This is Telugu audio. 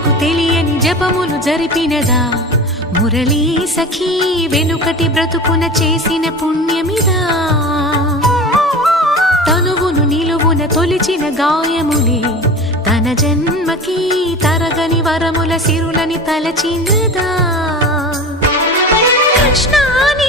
జనులకు తెలియని జపములు జరిపినదా మురళీ సఖీ వెనుకటి బ్రతుకున చేసిన పుణ్యమిదా తనువును నిలువున తొలిచిన గాయములే తన జన్మకి తరగని వరముల సిరులని తలచినదా కృష్ణాని